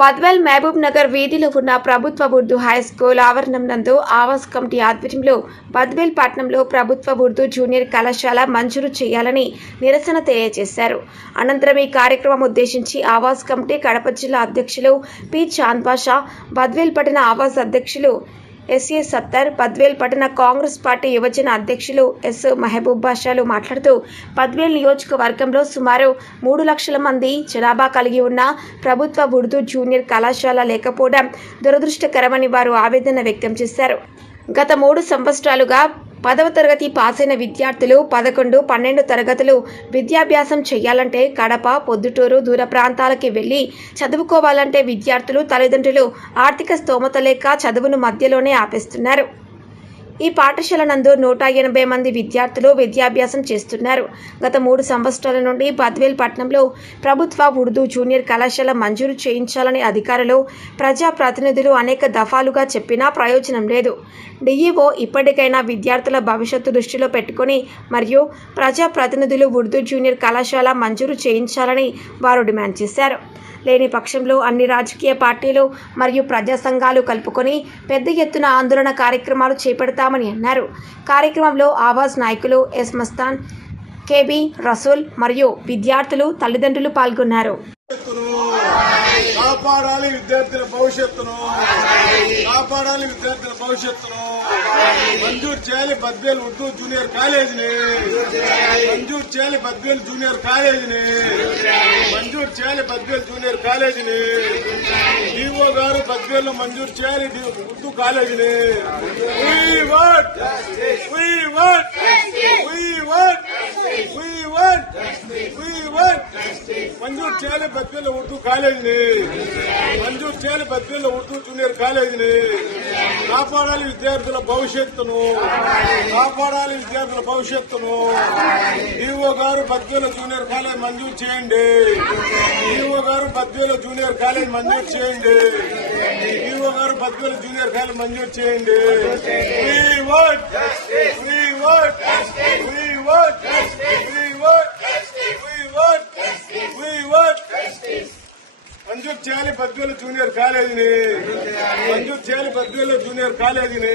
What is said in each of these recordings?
బద్వేల్ మహబూబ్ నగర్ వీధిలో ఉన్న ప్రభుత్వ ఉర్దూ హైస్కూల్ ఆవరణం నందు ఆవాస్ కమిటీ ఆధ్వర్యంలో బద్వేల్ పట్టణంలో ప్రభుత్వ ఉర్దూ జూనియర్ కళాశాల మంజూరు చేయాలని నిరసన తెలియజేశారు. అనంతరం ఈ కార్యక్రమం ఉద్దేశించి ఆవాస్ కమిటీ కడప జిల్లా అధ్యక్షులు పి చాంద్ బాషా, బద్వేల్ పట్టణ ఆవాస్ అధ్యక్షులు ఎస్ఏ సత్తర్, బద్వేల్ పట్టణ కాంగ్రెస్ పార్టీ యువజన అధ్యక్షులు ఎస్ మహబూబ్ బాషాలు మాట్లాడుతూ బద్వేల్ నియోజకవర్గంలో సుమారు 3 లక్షల మంది జనాభా కలిగి ఉన్న ప్రభుత్వ ఉర్దూ జూనియర్ కళాశాల లేకపోవడం దురదృష్టకరమని వారు ఆవేదన వ్యక్తం చేశారు. గత 3 సంవత్సరాలుగా 10వ తరగతి పాస్ అయిన విద్యార్థులు 11, 12 తరగతులు విద్యాభ్యాసం చేయాలంటే కడప, పొద్దుటూరు దూర ప్రాంతాలకి వెళ్లి చదువుకోవాలంటే విద్యార్థులు తల్లిదండ్రులు ఆర్థిక స్తోమత లేక చదువును మధ్యలోనే ఆపేస్తున్నారు. ఈ పాఠశాల నందు 180 మంది విద్యార్థులు విద్యాభ్యాసం చేస్తున్నారు. గత 3 సంవత్సరాల నుండి బద్వేల్ పట్టణంలో ప్రభుత్వ ఉర్దూ జూనియర్ కళాశాల మంజూరు చేయించాలని అధికారులు, ప్రజాప్రతినిధులు అనేక దఫాలుగా చెప్పినా ప్రయోజనం లేదు. డిఈఓ ఇప్పటికైనా విద్యార్థుల భవిష్యత్తు దృష్టిలో పెట్టుకుని మరియు ప్రజాప్రతినిధులు ఉర్దూ జూనియర్ కళాశాల మంజూరు చేయించాలని వారు డిమాండ్ చేశారు. లేని పక్షంలో అన్ని రాజకీయ పార్టీలు మరియు ప్రజా సంఘాలు కలుపుకొని పెద్ద ఎత్తున ఆందోళన కార్యక్రమాలు చేపడతామని అన్నారు. కార్యక్రమంలో ఆవాజ్ నాయకులు ఎస్ మస్తాన్, కేబీ రసూల్ మరియు విద్యార్థులు, తల్లిదండ్రులు పాల్గొన్నారు. కాపాడాలి విద్యార్థుల భవిష్యత్తును, కాపాడాలి విద్యార్థుల భవిష్యత్తును. మంజూరు చేయాలి బద్వేల్ ఉర్దూ జూనియర్ కాలేజీని, మంజూరు చేయాలి బద్వేల్ జూనియర్ కాలేజీని, మంజూరు చేయాలి బద్వేల్ జూనియర్ కాలేజీని. డిఓ గారు బద్వేల్ లో మంజూరు చేయాలి ఉర్దూ కాలేజీని. We want, we want, we want, we want, we want. మంజూరు చేయాలి బద్వేల్ ఉర్దూ కాలేజీని, మంజూరు చేయాలి బద్వేల్ ఉర్దూ జూనియర్ కాలేజీని. కాపాడాలి విద్యార్థుల భవిష్యత్తును, కాపాడాలి విద్యార్థుల భవిష్యత్తును. డిఓ గారు బద్వేల్ జూనియర్ కాలేజ్ మంజూరు చేయండి, డిఓ గారు బద్వేల్ జూనియర్ కాలేజ్ మంజూరు చేయండి, డిఓ గారు బద్వేల్ జూనియర్ కాలేజ్ మంజూరు చేయండి. We want, we want, we want, we want, we want, we want. మంజూరు చేయాలి బద్వేల్ జూనియర్ కాలేజీని, మంజూరు చేయాలి బద్వేల్ జూనియర్ కాలేజీని,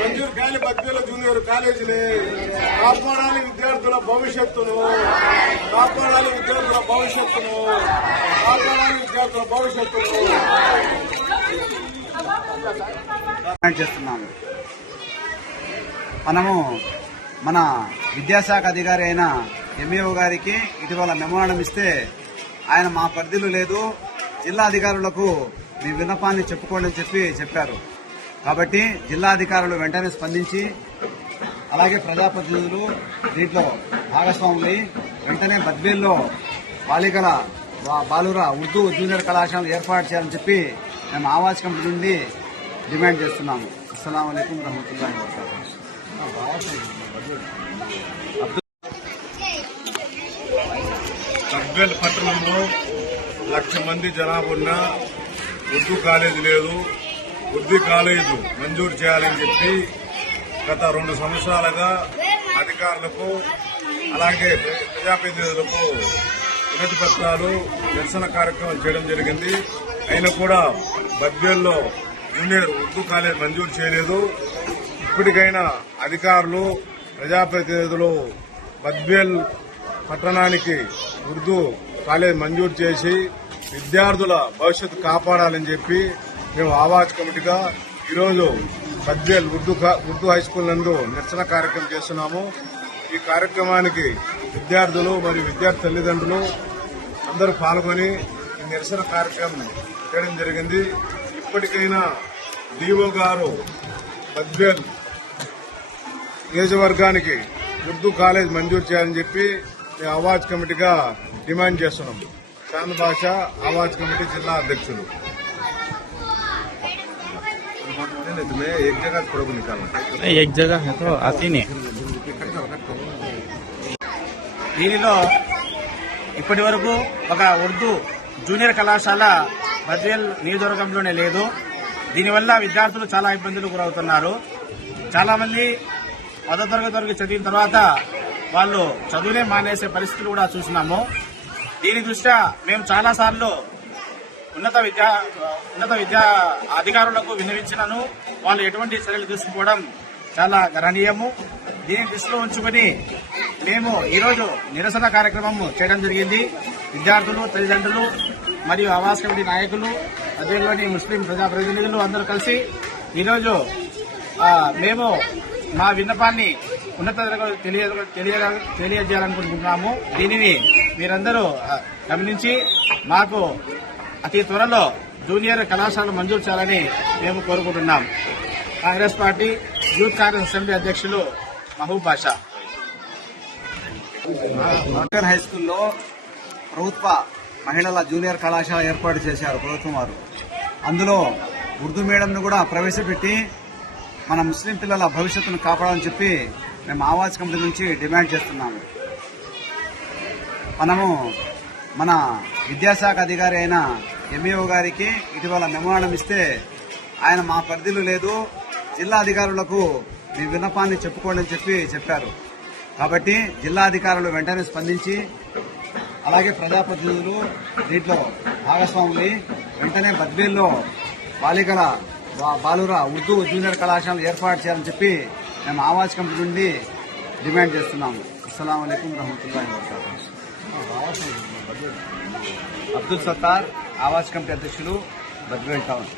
మంజూరు చేయాలి బద్వేల్ జూనియర్ కాలేజీని. కాపాడాలి విద్యార్థుల భవిష్యత్తును, కాపాడాలి విద్యార్థుల భవిష్యత్తును, కాపాడాలి విద్యార్థుల భవిష్యత్తును. చేస్తున్నాము. మనము మన విద్యాశాఖ అధికారి అయిన ఎంఈఓ గారికి ఇటీవల మెమోరాండం ఇస్తే ఆయన మా పరిధిలో లేదు, జిల్లా అధికారులకు మీ విన్నపాన్ని చెప్పుకోండి అని చెప్పారు. కాబట్టి జిల్లా అధికారులు వెంటనే స్పందించి అలాగే ప్రజాప్రతినిధులు దీంట్లో భాగస్వాములై వెంటనే బద్వేల్లో బాలికల బాలుర ఉర్దూ జూనియర్ కళాశాలను ఏర్పాటు చేయాలని చెప్పి మేము ఆవాజ్ కమిటీ నుండి డిమాండ్ చేస్తున్నాము. అస్సలాము అలైకుం రహమతుల్లాహి వబరకాతుహు. బద్వేల్ పట్టణంలో 1 లక్ష మంది జనాభా ఉన్న ఉర్దూ కాలేజీ లేదు. ఉర్దూ కాలేజీ మంజూరు చేయాలని చెప్పి గత 2 సంవత్సరాలుగా అధికారులకు అలాగే ప్రజాప్రతినిధులకు వినతి పత్రాలు, నిరసన కార్యక్రమం చేయడం జరిగింది. అయినా కూడా బద్వేల్లో జూనియర్ ఉర్దూ కాలేజ్ మంజూరు చేయలేదు. ఇప్పటికైనా అధికారులు, ప్రజాప్రతినిధులు బద్వేల్ పట్టణానికి ఉర్దూ కాలేజ్ మంజూరు చేసి విద్యార్థుల భవిష్యత్తు కాపాడాలని చెప్పి మేము ఆవాజ్ కమిటీగా ఈరోజు బద్వేల్ ఉర్దూ హైస్కూల్ నందు నిరసన కార్యక్రమం చేస్తున్నాము. ఈ కార్యక్రమానికి విద్యార్థులు మరియు విద్యార్థి తల్లిదండ్రులు అందరూ పాల్గొని ఈ నిరసన కార్యక్రమం చేయడం జరిగింది. ఇప్పటికైనా డిఓ గారు బద్వేల్ నియోజకవర్గానికి ఉర్దూ కాలేజ్ మంజూరు చేయాలని చెప్పి మేము ఆవాజ్ కమిటీగా డిమాండ్ చేస్తున్నాం. చాంద్ బాషా, ఆవాజ్ కమిటీ జిల్లా అధ్యక్షులు. దీనిలో ఇప్పటి వరకు ఒక ఉర్దూ జూనియర్ కళాశాల బద్వేల్ నియోజకవర్గంలోనే లేదు. దీనివల్ల విద్యార్థులు చాలా ఇబ్బందులు గురవుతున్నారు. చాలా మంది 10వ తరగతి వరకు చదివిన తర్వాత వాళ్ళు చదువునే మానేసే పరిస్థితులు కూడా చూసినాము. దీని దృష్ట్యా మేము చాలాసార్లు ఉన్నత విద్యా అధికారులకు విన్నవించినను వాళ్ళు ఎటువంటి చర్యలు తీసుకోవడం చాలా గణనీయము. దీన్ని దృష్టిలో ఉంచుకొని మేము ఈరోజు నిరసన కార్యక్రమం చేయడం జరిగింది. విద్యార్థులు, తల్లిదండ్రులు మరియు ఆవాస్ కమిటీ నాయకులు, అదేలోని ముస్లిం ప్రజాప్రతినిధులు అందరూ కలిసి ఈరోజు మేము మా విన్నపాన్ని ఉన్నతాధికారులకు తెలియజేయాలనుకుంటున్నాము. దీనిని మీరందరూ గమనించి మాకు అతి త్వరలో జూనియర్ కళాశాల మంజూరు చేయాలని మేము కోరుకుంటున్నాం. Congress party youth Congress assembly అధ్యక్షులు మహబూబ్ బాషా. డాక్టర్ హై స్కూల్లో ప్రభుత్వ మహిళల జూనియర్ కళాశాల ఏర్పాటు చేశారు ప్రభుత్వం వారు. అందులో ఉర్దూ మీడియంను కూడా ప్రవేశపెట్టి మన ముస్లిం పిల్లల భవిష్యత్తును కాపాడాలని చెప్పి మేము ఆవాజ్ కమిటీ నుంచి డిమాండ్ చేస్తున్నాము. మనము మన విద్యాశాఖ అధికారి అయిన ఎంఈఓ గారికి ఇటీవల మెమోరాండం ఇస్తే ఆయన మా పరిధిలో లేదు, జిల్లా అధికారులకు మీ విన్నపాన్ని చెప్పుకోండి అని చెప్పారు. కాబట్టి జిల్లా అధికారులు వెంటనే స్పందించి అలాగే ప్రజాప్రతినిధులు దీంట్లో భాగస్వాములు వెంటనే బద్వేల్లో బాలుర ఉర్దూ జూనియర్ కళాశాల ఏర్పాటు చేయాలని చెప్పి మేము ఆవాజ్ కమిటీ నుండి డిమాండ్ చేస్తున్నాము. అస్సలాము అలైకుం రహమతుల్లాహి వబరకాతుహు. అబ్దుల్ సత్తార్, ఆవాజ్ కమిటీ అధ్యక్షులు, బద్వేల్ టౌన్.